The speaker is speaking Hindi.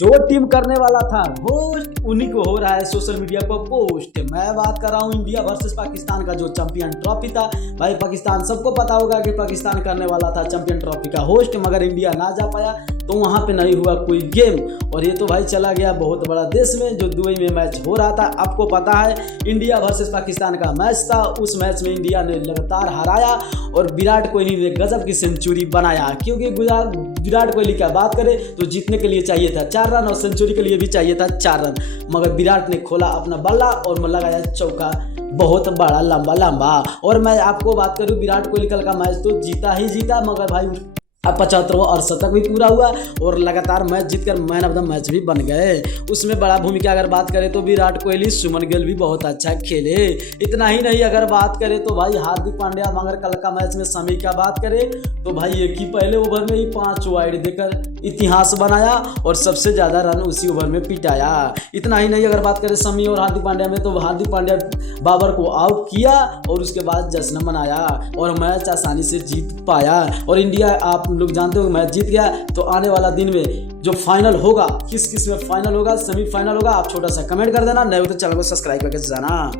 जो टीम करने वाला था होस्ट उन्हीं को हो रहा है सोशल मीडिया पर पोस्ट। मैं बात कर रहा हूँ इंडिया वर्सेस पाकिस्तान का जो चैंपियन ट्रॉफी था। भाई पाकिस्तान, सबको पता होगा कि पाकिस्तान करने वाला था चैंपियन ट्रॉफी का होस्ट, मगर इंडिया ना जा पाया तो वहाँ पे नहीं हुआ कोई गेम। और ये तो भाई चला गया बहुत बड़ा देश में, जो दुबई में मैच हो रहा था। आपको पता है इंडिया वर्सेस पाकिस्तान का मैच था। उस मैच में इंडिया ने लगातार हराया और विराट कोहली ने गजब की सेंचुरी बनाया। क्योंकि विराट कोहली की बात करें तो जीतने के लिए चाहिए था 4 रन और सेंचुरी के लिए भी चाहिए था 4 रन, मगर विराट ने खोला अपना बल्ला और लगाया चौका बहुत बड़ा लंबा। और मैं आपको बात करूं, विराट कोहली कल का मैच तो जीता ही जीता, मगर भाई अब 75वां अर्धशतक भी पूरा हुआ और लगातार मैच जीतकर मैन ऑफ द मैच भी बन गए। उसमें बड़ा भूमिका अगर बात करें तो विराट कोहली, सुमन गिल भी बहुत अच्छा खेले। इतना ही नहीं, अगर बात करें तो भाई हार्दिक पांड्या, मगर कल का मैच में शमी का बात करें तो भाई एक ही पहले ओवर में ही 5 वाइड देकर इतिहास बनाया और सबसे ज़्यादा रन उसी ओवर में पिटाया। इतना ही नहीं, अगर बात करें शमी और हार्दिक पांड्या में तो हार्दिक पांड्या बाबर को आउट किया और उसके बाद जश्न मनाया और मैच आसानी से जीत पाया। और इंडिया, आप लोग जानते हो मैच जीत गया, तो आने वाला दिन में जो फाइनल होगा, किस किस में फाइनल होगा, सेमीफाइनल होगा, आप छोटा सा कमेंट कर देना। नहीं हो तो चैनल को सब्सक्राइब करके जाना।